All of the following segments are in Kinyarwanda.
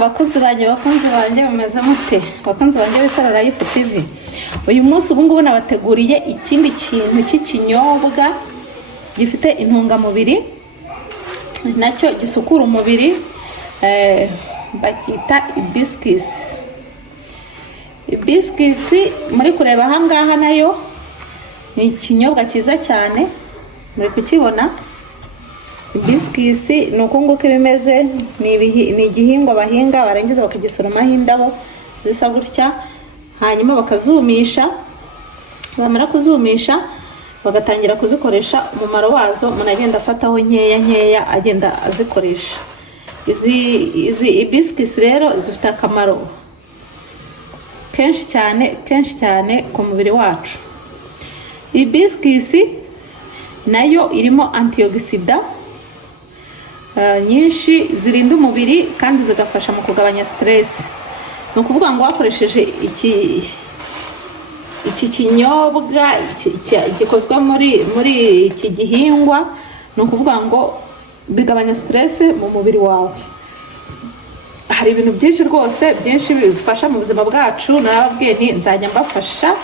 Bakunzi banjye bameze mute? Bakunzi banjye b'Isaro Life TV. Uyu munsi ubu ngubu nabateguriye ikindi kintu cy'ikinyobwa gifite intungamubiri nacyo gisukura umubiri, bakita hibiscus. Hibiscus muri kureba aha ngaha nayo ni ikinyobwa cyiza cyane, muri kukibona. Hibiscus ni uko nguko bimeze, ni igihingwa bahinga barangiza bakagisoromaho indabo zisa gutya, hanyuma bakazumisha, bamara kuzumisha bagatangira kuzikoresha. Umumaro wazo umuntu agenda afataho nkeya agenda azikoresha. Izi hibiscus rero zifite akamaro kenshi cyane ku mubiri wacu. Hibiscus nayo irimo antioxidant nyinshi zirinda umubiri kandi zigafasha mu kugabanya stress. Ni ukuvuga ngo wakoresheje iki kinyobwa gikozwe muri iki gihingwa, ni ukuvuga ngo bigabanya stress mu mubiri wawe. Hari ibintu byinshi rwose byinshi bifasha mu buzima bwacu, narababwiye nti nzajya mbafasha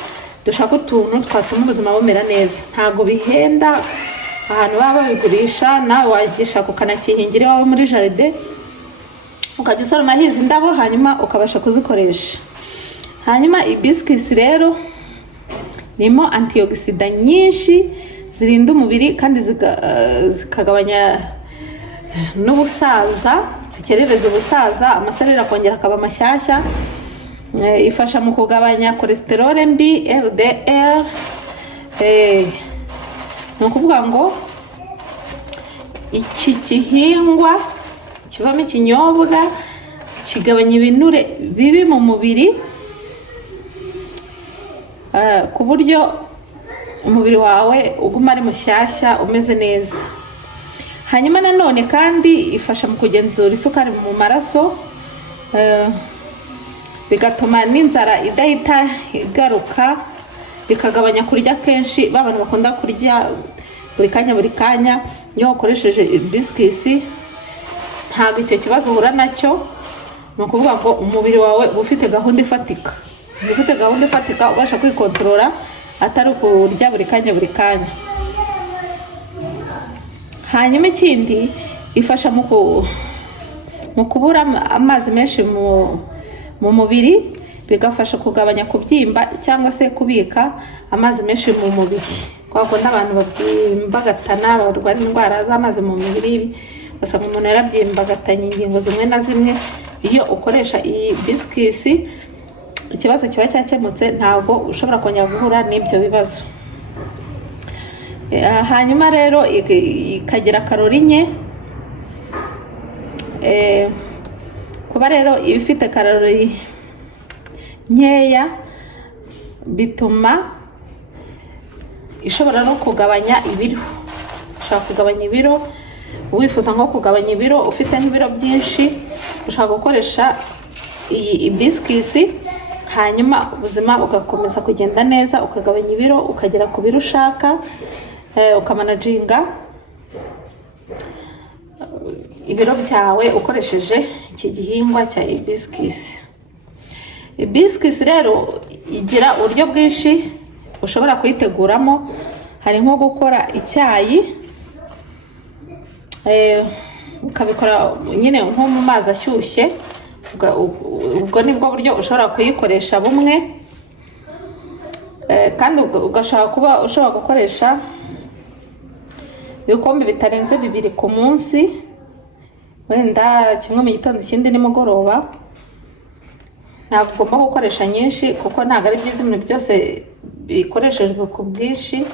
dushaka utuntu twatuma ubuzima bumera neza. Ntabwo bihenda, ahantu baba babigurisha, nawe wagishaka ukanakihingira iwawe muri jaride, ukajya usoroma hizi indabo hanyuma ukabasha kuzikoresha. Hanyuma hibiscus rero nimo antioxidant nyinshi zirinda umubiri kandi zikagabanya n'ubusaza, zikerereza ubusaza, amasereri akongera akaba mashyashya. Ifasha mu kugabanya cholesterol mbi LDL. Ni ukuvuga ngo iki gihingwa kivamo ikinyobwa kigabanya ibinure bibi mu mubiri, ku buryo umubiri wawe uguma ari mushyashya umeze neza. Hanyuma nanone kandi ifasha mu kugenzura isukari mu maraso, bigatuma n'inzara idahita igaruka, bikagabanya kurya kenshi. Abantu bakunda kurya buri kanya, iyo wakoresheje hibiscus ntabwo icyo kibazo uhura nacyo. Ni ukuvuga ngo umubiri wawe ufite gahunda ifatika, ubasha kwikontorora atari ukurya buri kanya. Hanyuma ikindi ifasha mu kubura amazi menshi mu mubiri, bigafasha kugabanya kubyimba cyangwa se kubika amazi menshi mu mubiri. Kwako n'abantu babyimbagatana, barwara indwara z'amazi mu mubiri, basanga umuntu yarabyimbagatanye ingingo zimwe na zimwe. Iyo ukoresha iyi hibiscus ikibazo kiba cyakemutse, ntabwo ushobora kongera guhura n'ibyo bibazo. Hanyuma rero ikagira karori nke, kuba rero ifite karori nkeya bituma ishobora no kugabanya ibiro. Ushaka kugabanya ibiro, wifuza nko kugabanya ibiro ufite nk'ibiro byinshi, ushaka gukoresha iyi hibiscus, hanyuma ubuzima ugakomeza kugenda neza, ukagabanya ibiro ukagera ku biro ushaka, ukamanaginga ibiro byawe ukoresheje iki gihingwa cya hibiscus. Hibiscus rero igira uburyo bwinshi ushobora kuyiteguramo. Hari nko gukora icyayi, ukabikora nyine nko mu mazi ashyushye, ubwo nibwo buryo ushobora kuyikoresha bumwe. Kandi ugashobora kuba ushobora gukoresha ibikombe bitarenze 2 ku munsi, wenda kimwe mu gitondo ikindi nimugoroba. Ntabwo ugomba gukoresha nyinshi kuko ntabwo ari byiza ibintu byose bikoreshejwe ku bwinshi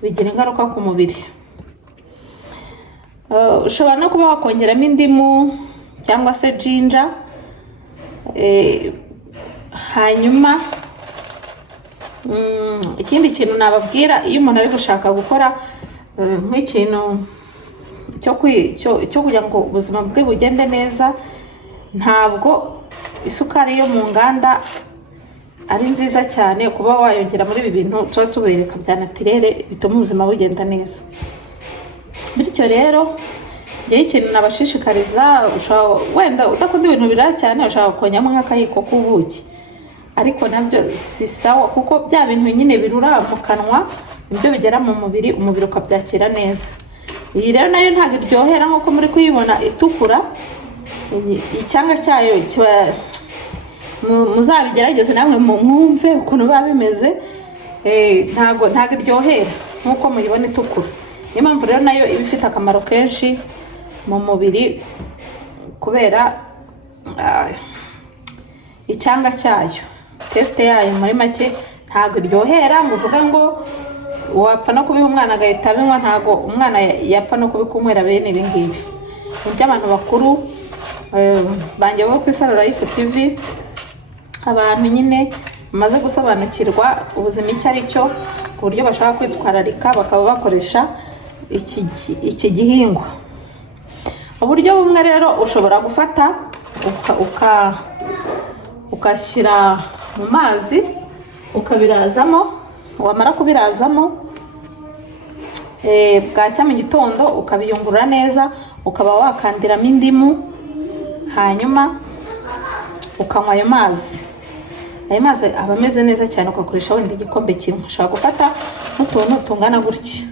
bigira ingaruka ku mubiri. Ushobora no kuba wakongeramo indimu cyangwa se ginger. Hanyuma ikindi kintu nababwira, iyo umuntu ari gushaka gukora nk'ikintu cyo kugira ngo ubuzima bwe bugende neza, ntabwo isukari yo mu nganda ari nziza cyane kuba wayongera muri ibi bintu tuba tubereka bya naturere bituma ubuzima bugenda neza. Bityo rero njyewe ikintu nabashishikariza, ushobora wenda udakunda ibintu birara cyane ushobora kongeraho nk'akayiko k'ubuki, ariko nabyo si sawa kuko bya bintu nyine birura mu kanwa nibyo bigera mu mubiri, umubiri ukabyakira neza. Iyi rero nayo ntabwo iryohera nk'uko muri kuyibona itukura, icyanga cyayo kiba, muzabigerageze namwe mwumve ukuntu biba bimeze. Ntabwo iryohera nk'uko muyibona itukura. Niyo mpamvu rero nayo iba ifite akamaro kenshi mu mubiri kubera icyanga cyayo, tesite yayo muri make ntabwo iryohera ngo uvuga ngo wapfa no kubiha umwana agahita abinywa, ntabwo umwana yapfa no kubikunywera bene ibi ngibi. Ni iby'abantu bakuru banjye bo ku Isaro Life TV, abantu nyine bamaze gusobanukirwa ubuzima icyo ari cyo ku buryo bashaka kwitwararika bakaba bakoresha iki gihingwa. Uburyo bumwe rero ushobora gufata ukashyira mu mazi ukabirazamo, wamara kubirazamo bwacya mu gitondo ukabiyungurura neza, ukaba wakandiramo indimu, hanyuma ukanywa ayo mazi. Ayo mazi aba ameze neza cyane, ugakoresha wenda igikombe kimwe. Ushobora gufata n'utuntu tungana gutya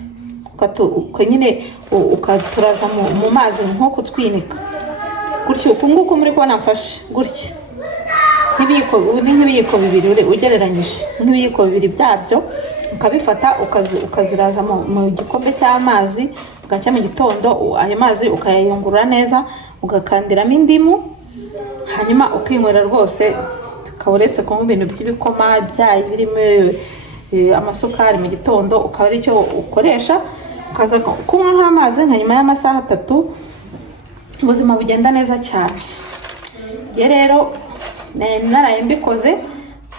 nyine ukaturaza mu mazi nko kutwinika gutyo. Uku nguku muri kubona mfashe gutya nk'ibiyiko bibiri ugereranyije nk'ibiyiko bibiri byabyo, ukabifata ukaziraza mu gikombe cy'amazi, ugacya mu gitondo ayo mazi ukayayungurura neza, ugakandiramo indimu, hanyuma ukinywera rwose. Ukaba uretse kunywa ibintu by'ibikoma, ibyayi birimo amasukari mu gitondo, ukaba ari cyo ukoresha, ukaza kunywa nk'amazi nka nyuma y'amasaha 3, ubuzima bugenda neza cyane. Ye rero naraye mbikoze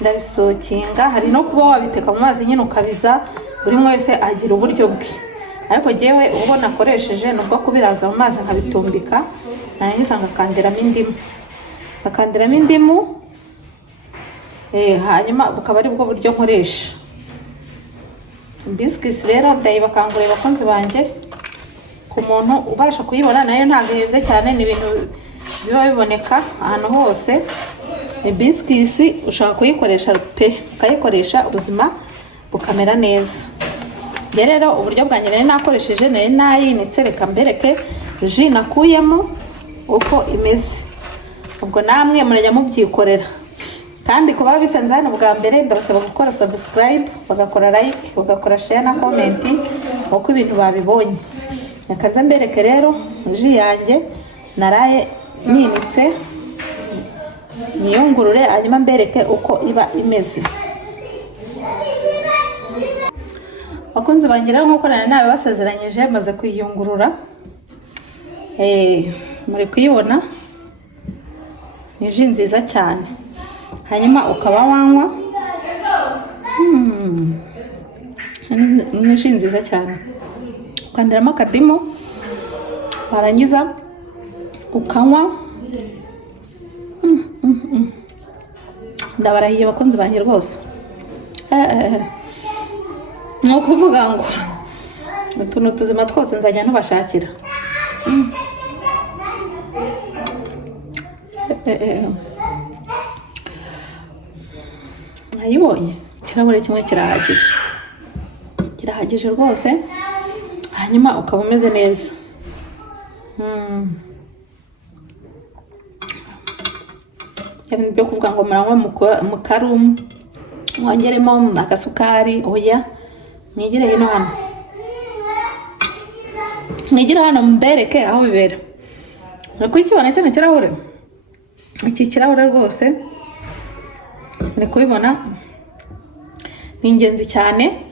ndabisokinga, hari no kuba wabiteka mu mazi nyine ukabiza, buri wese agira uburyo bwe, ariko jewe ubwo nakoresheje nubwo kubiraza mu mazi nkabitumbika, narangiza ngakandiramo indimu, hanyuma bukaba ari bwo buryo nkoresha. Biscuits rero ndayibakangurira abakunzi banjye, ku muntu ubasha kuyibona, nayo ntabwo ihenze cyane, ni ibintu biba biboneka ahantu hose. Biscuits ushaka kuyikoresha ukayikoresha ubuzima bukamera neza. Rero uburyo bwanjye nari nakoresheje, nari nayinitse, reka mbereke ji nakuyemo uko imeze, ubwo namwe murajya mubyikorera. Kandi kuba bisanze hano bwa mbere, ndabasaba gukora subscribe, bagakora like, bagakora share na comment uko ibintu babibonye. Nakanze mbereke rero ji yanjye naraye ninitse, niyungurure, hanyuma mbereke uko iba imeze. Bakunzi banjye rero nkuko nari nabibasezeranyije, maze kuyiyungurura, muri kuyibona ni ji nziza cyane. Hanyuma ukaba wanywa, ni ji nziza cyane. Ukandiramo akadimu, warangiza ukanywa. Ndabarahiye bakunzi banjye rwose. Ni ukuvuga ngo utuntu tuzima twose nzajya ntubashakira. Mwayibonye? Ikirahure kimwe kirahagije rwose, hanyuma ukaba umeze neza. Ibintu byo kuvuga ngo muranywa mu karumu mwongeremo agasukari, oya, mwigire hino hano, mwigire hano mbereke aho bibera. Muri kukibona cyane kirahure, iki kirahure rwose muri kubibona ni ingenzi cyane,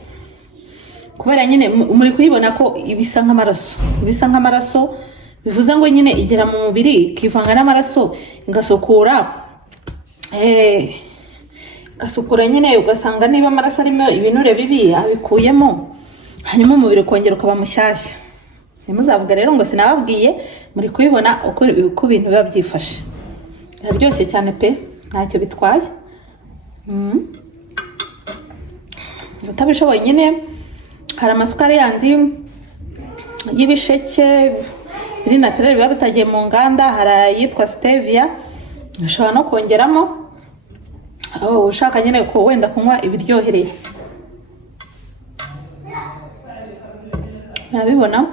kubera nyine muri kuyibona ko ibisa nk'amaraso, bivuze ngo nyine igera mu mubiri ikivanga n'amaraso, igasukura nyine, ugasanga niba amaraso arimo ibinure bibi abikuyemo, hanyuma umubiri ukongera ukaba mushyashya. Ntimuzavuga rero ngo sinababwiye. Muri kubibona uko ibintu biba byifashe, biraryoshye cyane pe, ntacyo bitwaye. Utabishoboye nyine hari amasukari yandi y'ibisheke, biri naturel biba bitagiye mu nganda. Hari ayitwa stevia, ushobora no kongeramo ushaka nyine ko wenda kunywa ibiryohereye. Urabibona,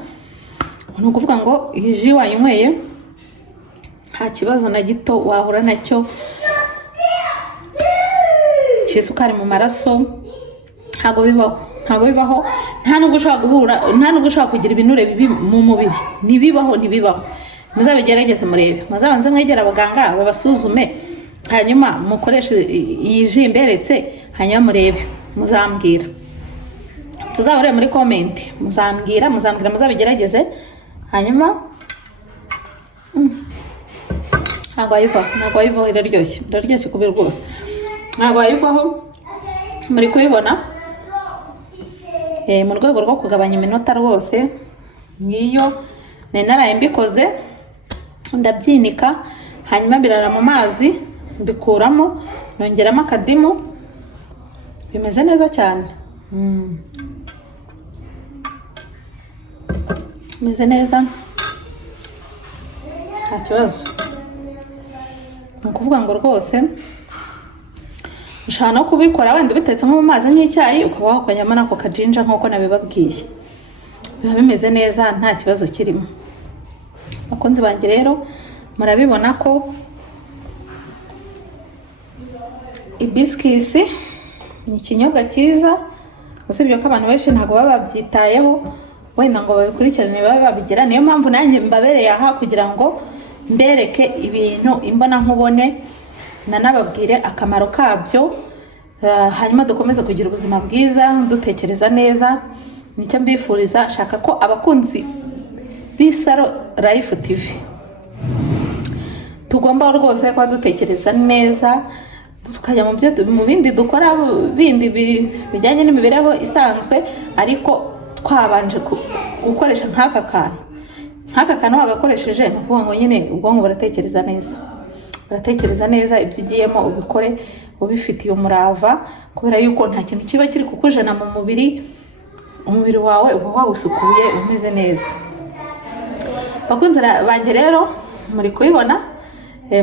ni ukuvuga ngo iyi ji wayinyweye nta kibazo na gito wahura nacyo cy'isukari mu maraso. Ntabwo bibaho, nta nubwo ushobora kugira ibinure bibi mu mubiri. Ntibibaho. Muzabigerageze murebe, muzabanze mwegera abaganga babasuzume, hanyuma mukoreshe iyi ji mberetse, hanyuma murebe, muzambwira. Tuzahore muri comment, muzambwira muzabigerageze, hanyuma ntabwo wayivaho. Iraryoshye kubi rwose, ntabwo wayivaho. Muri kubibona mu rwego rwo kugabanya iminota rwose. Ngiyo nari naraye mbikoze, ndabyinika, hanyuma birara mu mazi, mbikuramo, nongeramo akadimu, bimeze neza cyane. Bimeze neza, nta kibazo. Ni ukuvuga ngo rwose ushobora no kubikora wenda bitetse nko mu mazi nk'icyayi, ukaba wakongeraho n'ako kajinja nk'uko nabibabwiye. Biba bimeze neza, nta kibazo kirimo. Bakunzi banjye rero, murabibona ko ibiskisi ni ikinyobwa cyiza, usibye ko abantu benshi ntabwo baba babyitayeho, wenda ngo babikurikirane babe babigira. Niyo mpamvu nanjye mbabereye aha kugira ngo mbereke ibintu imbona nkubone, nanababwire akamaro kabyo, hanyuma dukomeze kugira ubuzima bwiza, dutekereza neza. Nicyo mbifuriza. Shaka ko abakunzi b'Isaro Life TV tugomba rwose kuba dutekereza neza, tukajya mu bindi dukora bindi bijyanye n'imibereho isanzwe, ariko twabanje gukoresha nk'aka kantu wagakoresheje. Ni ukuvuga ngo nyine ubwonko buratekereza neza, ibyo ugiyemo ubikore ubifitiye umurava, kubera yuko nta kintu kiba kiri kukujana mu mubiri. Umubiri wawe uba wawusukuye, umeze neza. Bakunzi banjye rero, muri kubibona,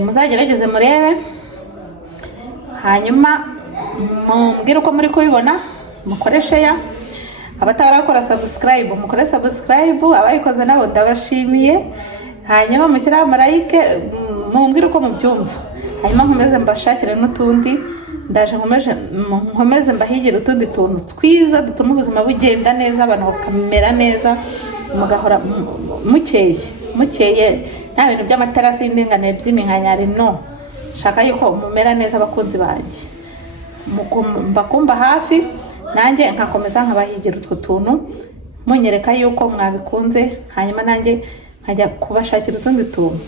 muzagerageze murebe, hanyuma mumbwire uko muri kubibona, mukoreshe ya. Abatarakora subscribe, mukore subscribe, abayikoze nabo ndabashimiye. Hanyuma mushyiraho like, mumbwire uko mubyumva, hanyuma nkomeze mbashakire n'utundi. Ndaje nkomeze mbahigire utundi tuntu twiza dutuma ubuzima bugenda neza, abantu bakamera neza, mugahora mukeye, nta bintu by'amaterasi y'indinganire by'iminkanyari. No, shaka yuko mumera neza abakunzi banjye, mbakumba hafi, nanjye nkakomeza nkabahigira utwo tuntu, munyereka yuko mwabikunze, hanyuma nanjye nkajya kubashakira utundi tuntu.